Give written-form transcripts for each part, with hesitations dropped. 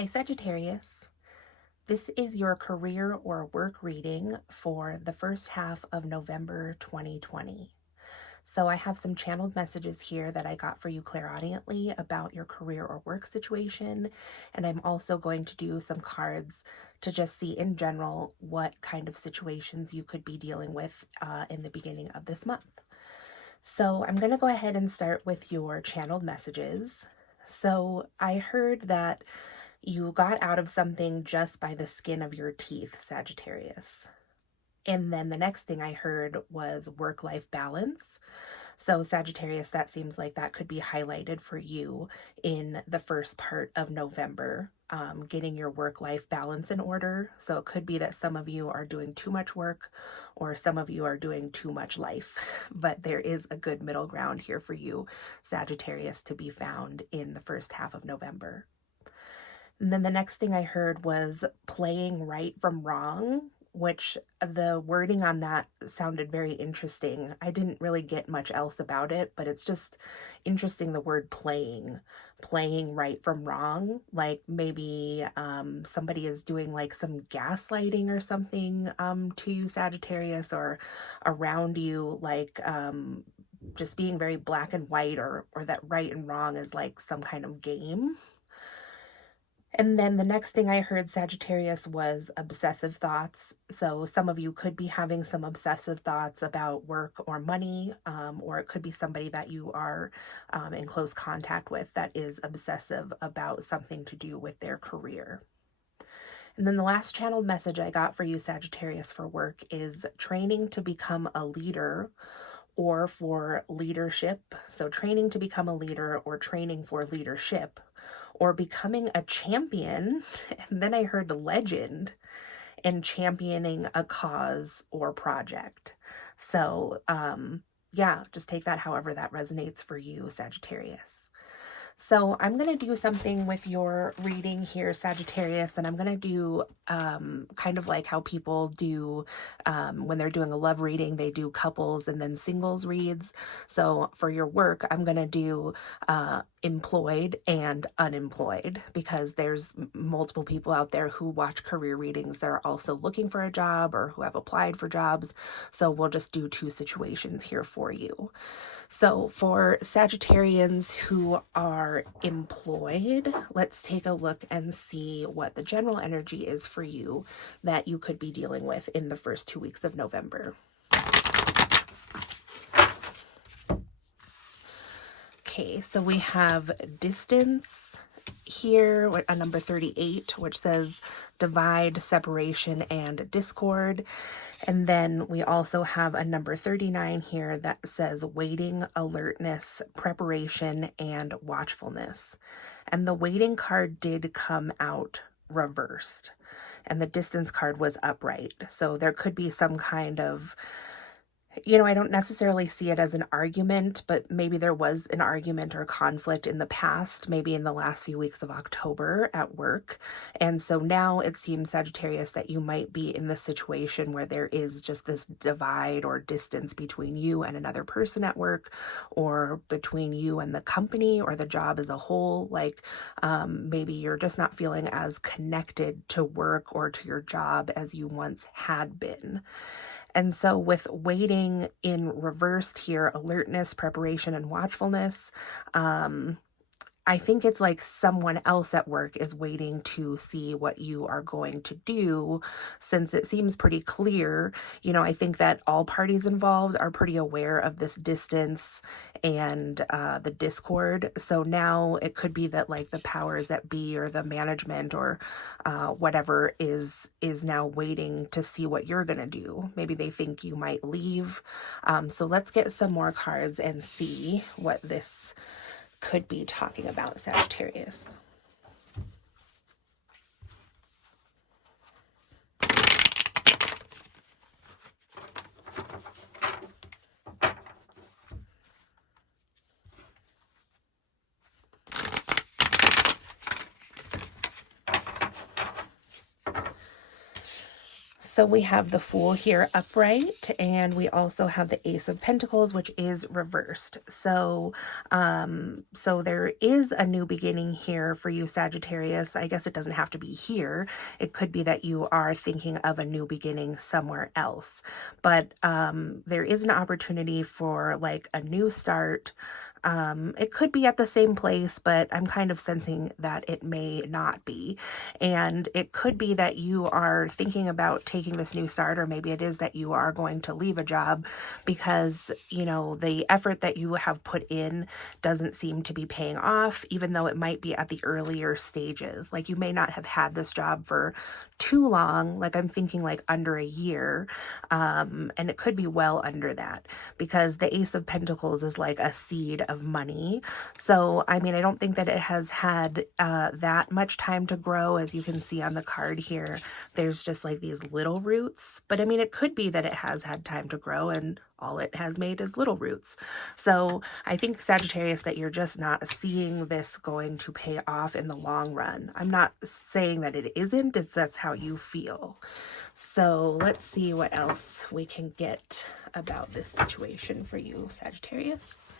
Hi, Sagittarius. This is your career or work reading for the first half of November 2020. So I have some channeled messages here that I got for you clairaudiently about your career or work situation. And I'm also going to do some cards to just see in general what kind of situations you could be dealing with in the beginning of this month. So I'm going to go ahead and start with your channeled messages. So I heard that you got out of something just by the skin of your teeth, Sagittarius. And then the next thing I heard was work-life balance. So Sagittarius, that seems like that could be highlighted for you in the first part of November, getting your work-life balance in order. So it could be that some of you are doing too much work or some of you are doing too much life, but there is a good middle ground here for you, Sagittarius, to be found in the first half of November. And then the next thing I heard was playing right from wrong, which the wording on that sounded very interesting. I didn't really get much else about it, but it's just interesting, the word playing right from wrong. Like maybe somebody is doing like some gaslighting or something to you, Sagittarius, or around you, like just being very black and white, or that right and wrong is like some kind of game. And then the next thing I heard, Sagittarius, was obsessive thoughts. So some of you could be having some obsessive thoughts about work or money, or it could be somebody that you are in close contact with that is obsessive about something to do with their career. And then the last channeled message I got for you, Sagittarius, for work is training to become a leader or for leadership. So training to become a leader or training for leadership, or becoming a champion. And then I heard legend, and championing a cause or project. So yeah, just take that however that resonates for you, Sagittarius. So I'm going to do something with your reading here, Sagittarius, and I'm going to do kind of like how people do when they're doing a love reading, they do couples and then singles reads. So for your work, I'm going to do employed and unemployed, because there's multiple people out there who watch career readings that are also looking for a job or who have applied for jobs. So we'll just do two situations here for you. So for Sagittarians who are employed, let's take a look and see what the general energy is for you that you could be dealing with in the first 2 weeks of November. Okay, so we have distance here, a number 38, which says divide, separation, and discord. And then we also have a number 39 here that says waiting, alertness, preparation, and watchfulness. And the waiting card did come out reversed, and the distance card was upright. So there could be some kind of, I don't necessarily see it as an argument, but maybe there was an argument or conflict in the past, maybe in the last few weeks of October at work. And so now it seems, Sagittarius, that you might be in this situation where there is just this divide or distance between you and another person at work, or between you and the company or the job as a whole. Like maybe you're just not feeling as connected to work or to your job as you once had been. And so with waiting in reversed here, alertness, preparation, and watchfulness, I think it's like someone else at work is waiting to see what you are going to do, since it seems pretty clear. I think that all parties involved are pretty aware of this distance and the discord. So now it could be that like the powers that be or the management or whatever is now waiting to see what you're going to do. Maybe they think you might leave. So let's get some more cards and see what this could be talking about, Sagittarius. So we have the Fool here upright, and we also have the Ace of Pentacles, which is reversed. So, so there is a new beginning here for you, Sagittarius. I guess it doesn't have to be here. It could be that you are thinking of a new beginning somewhere else. But there is an opportunity for like a new start. It could be at the same place, but I'm kind of sensing that it may not be. And it could be that you are thinking about taking this new start, or maybe it is that you are going to leave a job because, you know, the effort that you have put in doesn't seem to be paying off, even though it might be at the earlier stages. Like you may not have had this job for too long, like I'm thinking like under a year, and it could be well under that because the Ace of Pentacles is like a seed of money. So, I mean, I don't think that it has had that much time to grow. As you can see on the card here, there's just like these little roots, but I mean, it could be that it has had time to grow and all it has made is little roots. So I think, Sagittarius, that you're just not seeing this going to pay off in the long run. I'm not saying that it isn't, it's that's how you feel. So let's see what else we can get about this situation for you, Sagittarius.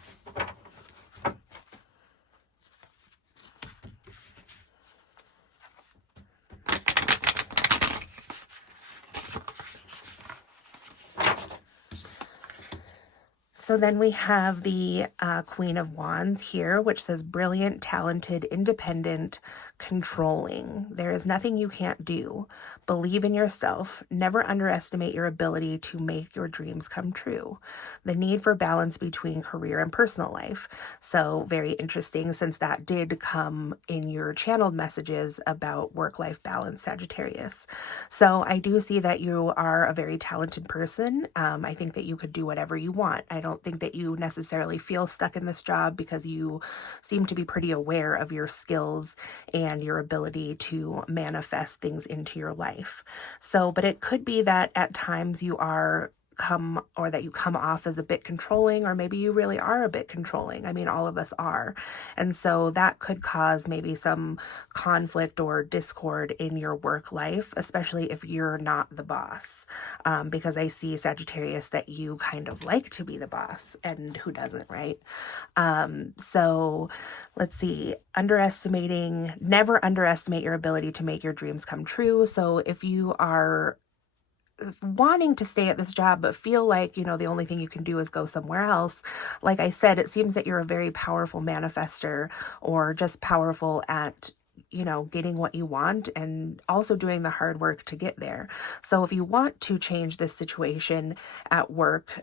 So then we have the Queen of Wands here, which says brilliant, talented, independent, controlling. There is nothing you can't do. Believe in yourself. Never underestimate your ability to make your dreams come true. The need for balance between career and personal life. So very interesting, since that did come in your channeled messages about work-life balance, Sagittarius. So I do see that you are a very talented person. I think that you could do whatever you want. I don't think that you necessarily feel stuck in this job because you seem to be pretty aware of your skills and your ability to manifest things into your life. So, but it could be that at times you come off as a bit controlling, or maybe you really are a bit controlling. I mean, all of us are. And so that could cause maybe some conflict or discord in your work life, especially if you're not the boss. Because I see, Sagittarius, that you kind of like to be the boss, and who doesn't, right? So let's see, never underestimate your ability to make your dreams come true. So if you are wanting to stay at this job but feel like, you know, the only thing you can do is go somewhere else, like I said, it seems that you're a very powerful manifester, or just powerful at, you know, getting what you want and also doing the hard work to get there. So if you want to change this situation at work,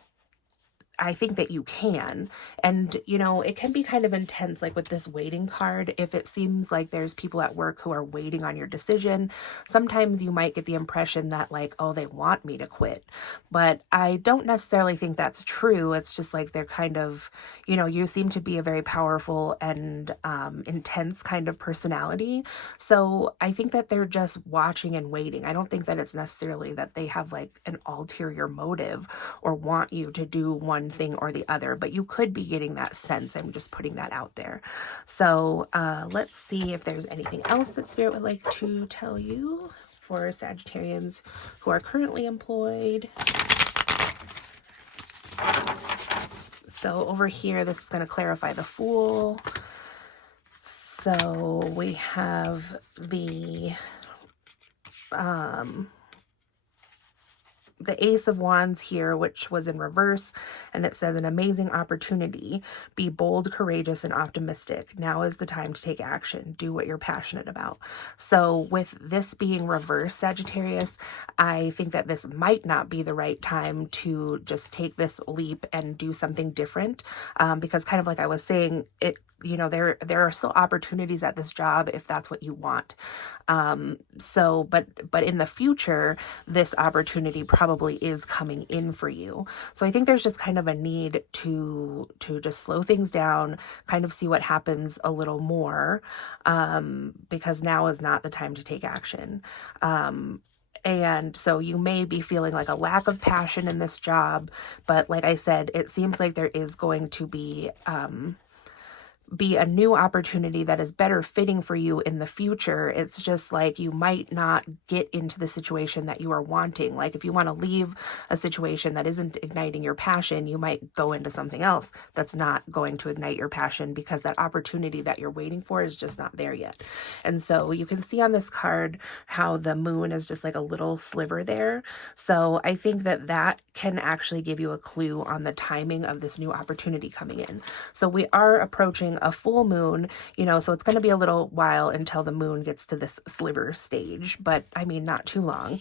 I think that you can. And, you know, it can be kind of intense, like with this waiting card. If it seems like there's people at work who are waiting on your decision, sometimes you might get the impression that like, oh, they want me to quit. But I don't necessarily think that's true. It's just like they're kind of, you know, you seem to be a very powerful and intense kind of personality. So I think that they're just watching and waiting. I don't think that it's necessarily that they have like an ulterior motive or want you to do one thing or the other, but you could be getting that sense. I'm just putting that out there. So let's see if there's anything else that Spirit would like to tell you for Sagittarians who are currently employed. So over here, this is going to clarify the Fool. So we have the Ace of Wands here, which was in reverse, and it says an amazing opportunity. Be bold, courageous, and optimistic. Now is the time to take action. Do what you're passionate about. So with this being reversed, Sagittarius, I think that this might not be the right time to just take this leap and do something different, because kind of like I was saying, you know, there are still opportunities at this job if that's what you want. So, but in the future, this opportunity probably is coming in for you. So I think there's just kind of a need to just slow things down, kind of see what happens a little more, because now is not the time to take action. And so you may be feeling like a lack of passion in this job, but like I said, it seems like there is going to be be a new opportunity that is better fitting for you in the future. It's just like you might not get into the situation that you are wanting. Like if you want to leave a situation that isn't igniting your passion, you might go into something else that's not going to ignite your passion because that opportunity that you're waiting for is just not there yet. And so you can see on this card how the moon is just like a little sliver there. So I think that that can actually give you a clue on the timing of this new opportunity coming in. So we are approaching a full moon, you know, so it's going to be a little while until the moon gets to this sliver stage, but I mean, not too long.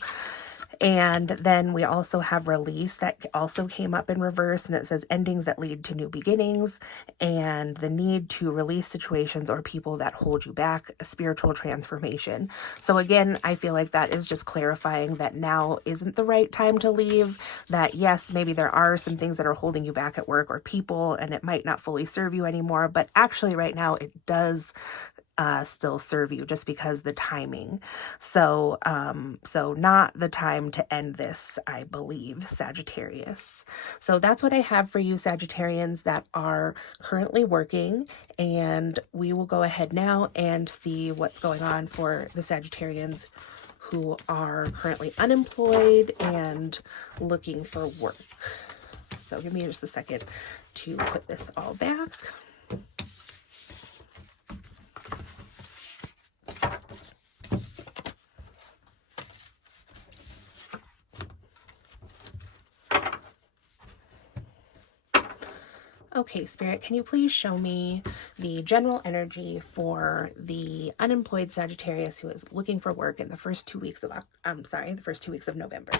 And then we also have release that also came up in reverse, and it says endings that lead to new beginnings and the need to release situations or people that hold you back, a spiritual transformation. So again, I feel like that is just clarifying that now isn't the right time to leave, that yes, maybe there are some things that are holding you back at work or people, and it might not fully serve you anymore, but actually right now it does still serve you, just because the timing. So not the time to end this, I believe, Sagittarius. So that's what I have for you, Sagittarians that are currently working, and we will go ahead now and see what's going on for the Sagittarians who are currently unemployed and looking for work. So give me just a second to put this all back. Okay, Spirit, can you please show me the general energy for the unemployed Sagittarius who is looking for work in the first 2 weeks of, the first 2 weeks of November?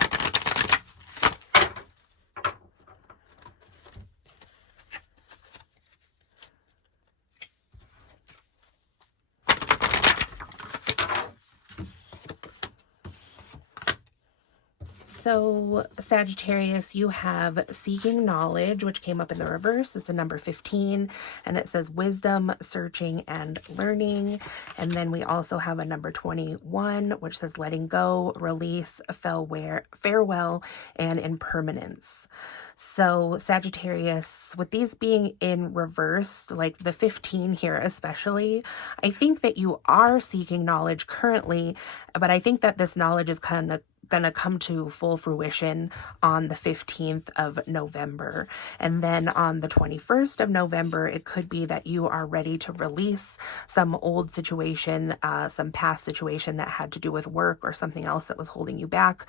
So Sagittarius, you have seeking knowledge, which came up in the reverse. It's a number 15, and it says wisdom, searching, and learning. And then we also have a number 21, which says letting go, release, farewell, and impermanence. So Sagittarius, with these being in reverse, like the 15 here especially, I think that you are seeking knowledge currently, but I think that this knowledge is kind of going to come to full fruition on the 15th of November. And then on the 21st of November, it could be that you are ready to release some old situation, some past situation that had to do with work or something else that was holding you back.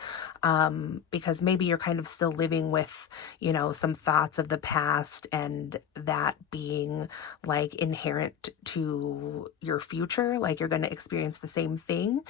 Because maybe you're kind of still living with, you know, some thoughts of the past, and that being like inherent to your future, like you're going to experience the same thing.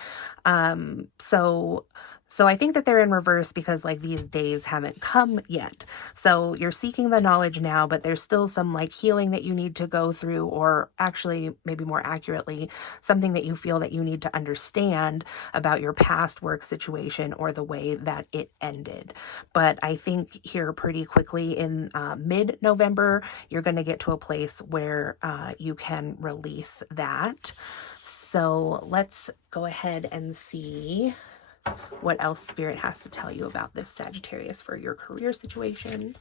So I think that they're in reverse because like these days haven't come yet. So you're seeking the knowledge now, but there's still some like healing that you need to go through, or actually maybe more accurately, something that you feel that you need to understand about your past work situation or the way that it ended. But I think here pretty quickly in mid-November, you're going to get to a place where you can release that. So let's go ahead and see what else Spirit has to tell you about this Sagittarius for your career situation.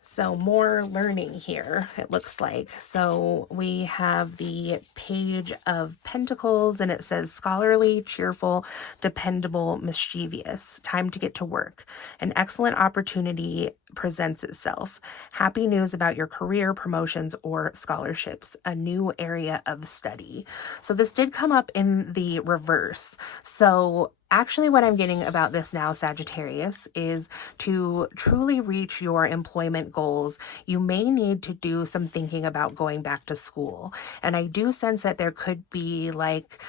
So more learning here, it looks like. So we have the Page of Pentacles, and it says scholarly, cheerful, dependable, mischievous. Time to get to work. An excellent opportunity presents itself. Happy news about your career, promotions, or scholarships. A new area of study. So this did come up in the reverse. So actually what I'm getting about this now, Sagittarius, is to truly reach your employment goals, you may need to do some thinking about going back to school. And I do sense that there could be like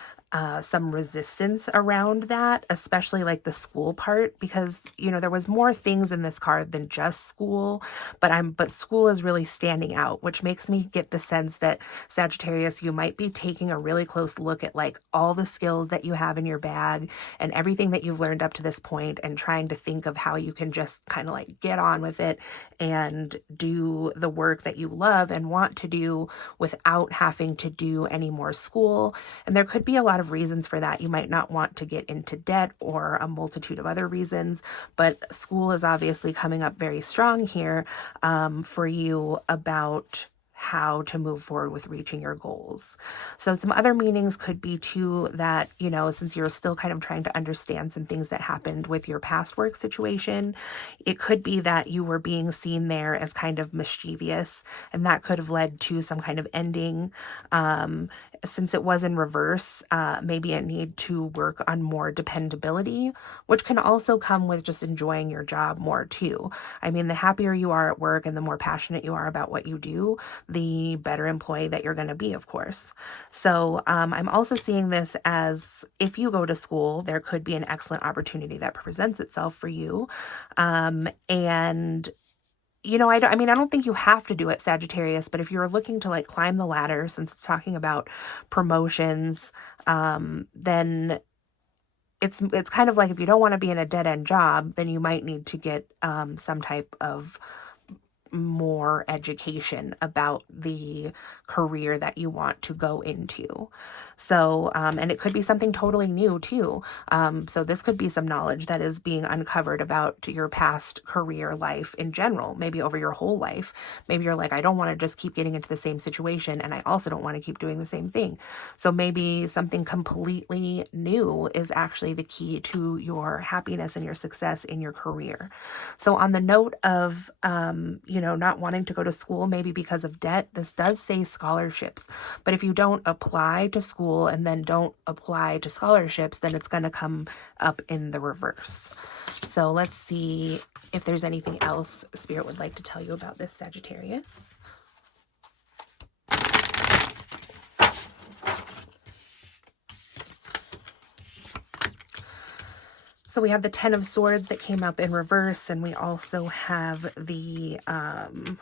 some resistance around that, especially like the school part, because there was more things in this card than just school, but school is really standing out, which makes me get the sense that Sagittarius, you might be taking a really close look at like all the skills that you have in your bag and everything that you've learned up to this point, and trying to think of how you can just kind of like get on with it and do the work that you love and want to do without having to do any more school. And there could be a lot of reasons for that. You might not want to get into debt or a multitude of other reasons, but school is obviously coming up very strong here for you about how to move forward with reaching your goals. So some other meanings could be too that, since you're still kind of trying to understand some things that happened with your past work situation, it could be that you were being seen there as kind of mischievous, and that could have led to some kind of ending. Since it was in reverse, maybe a need to work on more dependability, which can also come with just enjoying your job more too. I mean, the happier you are at work and the more passionate you are about what you do, the better employee that you're going to be, of course. So I'm also seeing this as, if you go to school, there could be an excellent opportunity that presents itself for you. And I don't think you have to do it, Sagittarius, but if you're looking to like climb the ladder, since it's talking about promotions, then it's kind of like, if you don't want to be in a dead end job, then you might need to get some type of more education about the career that you want to go into. So, and it could be something totally new too. So this could be some knowledge that is being uncovered about your past career life in general, maybe over your whole life. Maybe you're like, I don't want to just keep getting into the same situation, and I also don't want to keep doing the same thing. So maybe something completely new is actually the key to your happiness and your success in your career. So on the note of, not wanting to go to school, maybe because of debt, this does say scholarships. But if you don't apply to school and then don't apply to scholarships, then it's going to come up in the reverse. So let's see if there's anything else Spirit would like to tell you about this, Sagittarius. So we have the 10 of Swords that came up in reverse, and we also have the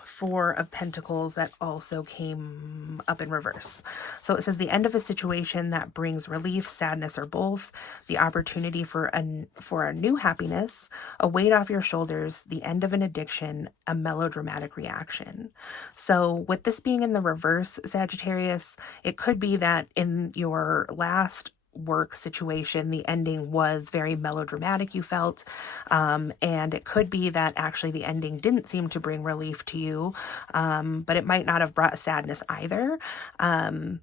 4 of Pentacles that also came up in reverse. So it says the end of a situation that brings relief, sadness, or both, the opportunity for a new happiness, a weight off your shoulders, the end of an addiction, a melodramatic reaction. So with this being in the reverse, Sagittarius, it could be that in your last work situation, the ending was very melodramatic, you felt, and it could be that actually the ending didn't seem to bring relief to you, but it might not have brought sadness either. I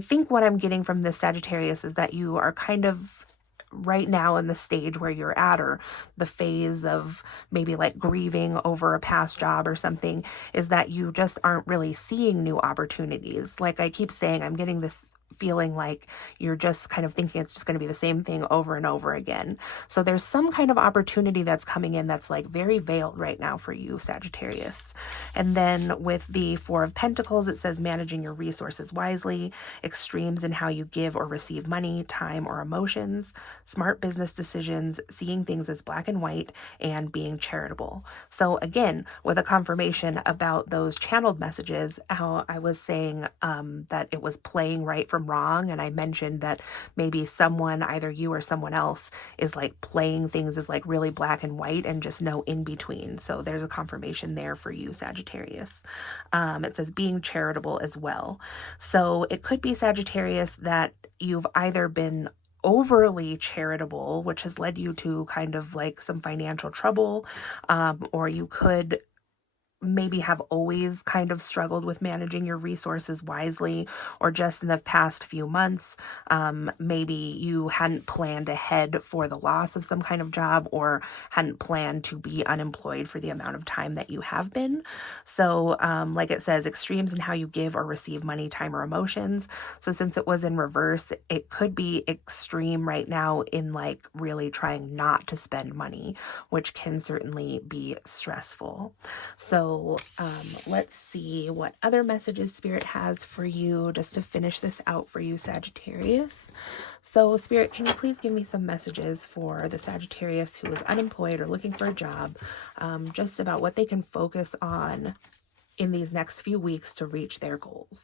think what I'm getting from this, Sagittarius, is that you are kind of right now in the stage where you're at, or the phase of maybe like grieving over a past job or something, is that you just aren't really seeing new opportunities. Like I keep saying, I'm getting this feeling like you're just kind of thinking it's just going to be the same thing over and over again. So there's some kind of opportunity that's coming in that's like very veiled right now for you, Sagittarius. And then with the 4 of Pentacles, it says managing your resources wisely, extremes in how you give or receive money, time, or emotions, smart business decisions, seeing things as black and white, and being charitable. So again, with a confirmation about those channeled messages, how I was saying that it was playing right from wrong, and I mentioned that maybe someone, either you or someone else, is like playing things as like really black and white and just no in between. So there's a confirmation there for you, Sagittarius. It says being charitable as well. So it could be, Sagittarius, that you've either been overly charitable, which has led you to kind of like some financial trouble, or you could maybe have always kind of struggled with managing your resources wisely, or just in the past few months, maybe you hadn't planned ahead for the loss of some kind of job, or hadn't planned to be unemployed for the amount of time that you have been. So like it says, extremes in how you give or receive money, time, or emotions. So since it was in reverse, it could be extreme right now in like really trying not to spend money, which can certainly be stressful. So So let's see what other messages Spirit has for you just to finish this out for you, Sagittarius. So Spirit, can you please give me some messages for the Sagittarius who is unemployed or looking for a job, just about what they can focus on in these next few weeks to reach their goals?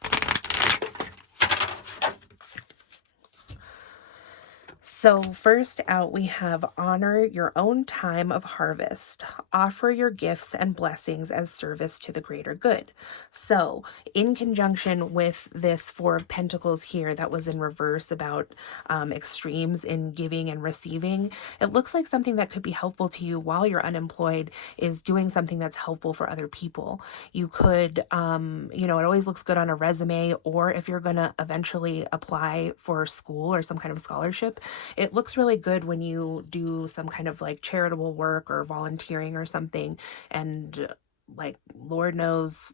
So first out, we have honor your own time of harvest. Offer your gifts and blessings as service to the greater good. So in conjunction with this Four of Pentacles here that was in reverse about extremes in giving and receiving, it looks like something that could be helpful to you while you're unemployed is doing something that's helpful for other people. You could, it always looks good on a resume, or if you're going to eventually apply for school or some kind of scholarship, it looks really good when you do some kind of like charitable work or volunteering or something. And like, Lord knows,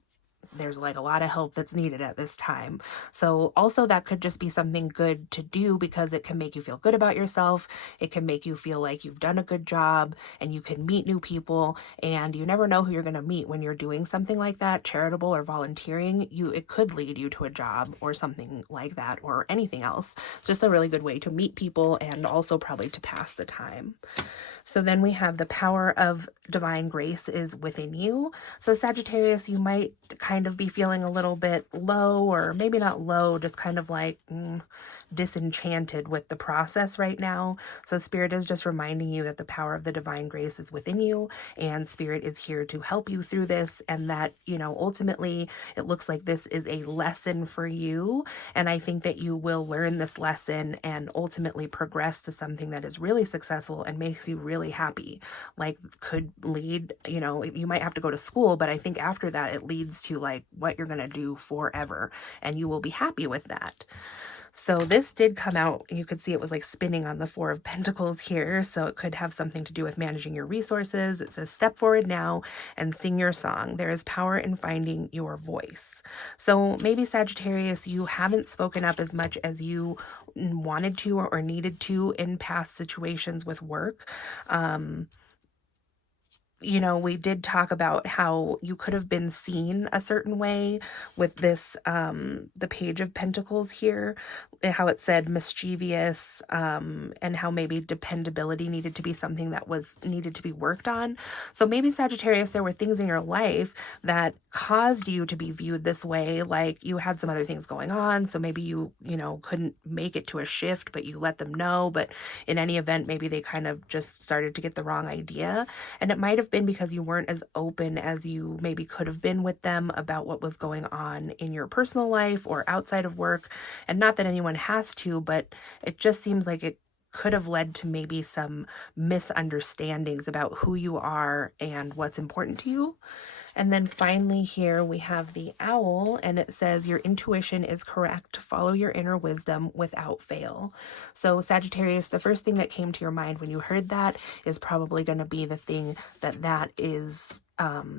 there's like a lot of help that's needed at this time. So also that could just be something good to do because it can make you feel good about yourself. It can make you feel like you've done a good job and you can meet new people, and you never know who you're going to meet when you're doing something like that, charitable or volunteering. It could lead you to a job or something like that, or anything else. It's just a really good way to meet people and also probably to pass the time. So then we have the power of divine grace is within you. So Sagittarius, you might kind of be feeling a little bit low, or maybe not low, just kind of like disenchanted with the process right now. So Spirit is just reminding you that the power of the divine grace is within you, and Spirit is here to help you through this, and that, ultimately it looks like this is a lesson for you. And I think that you will learn this lesson and ultimately progress to something that is really successful and makes you really happy. Like, could lead, you might have to go to school, but I think after that it leads to like what you're going to do forever, and you will be happy with that. So this did come out, you could see it was like spinning on the Four of Pentacles here. So it could have something to do with managing your resources. It says, step forward now and sing your song. There is power in finding your voice. So maybe Sagittarius, you haven't spoken up as much as you wanted to or needed to in past situations with work. We did talk about how you could have been seen a certain way with this, the Page of Pentacles here, how it said mischievous, and how maybe dependability needed to be something that was needed to be worked on. So maybe Sagittarius, there were things in your life that caused you to be viewed this way. Like you had some other things going on. So maybe you couldn't make it to a shift, but you let them know. But in any event, maybe they kind of just started to get the wrong idea. And it might have been because you weren't as open as you maybe could have been with them about what was going on in your personal life or outside of work. And not that anyone has to, but it just seems like it could have led to maybe some misunderstandings about who you are and what's important to you. And then finally here we have the owl, and it says your intuition is correct. Follow your inner wisdom without fail. So Sagittarius, the first thing that came to your mind when you heard that is probably going to be the thing that is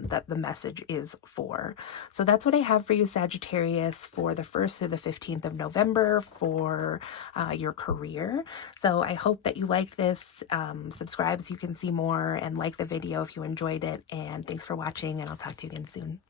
that the message is for. So that's what I have for you, Sagittarius, for the 1st through the 15th of November for your career. So I hope that you liked this. Subscribe so you can see more, and like the video if you enjoyed it. And thanks for watching, and I'll talk to you again soon.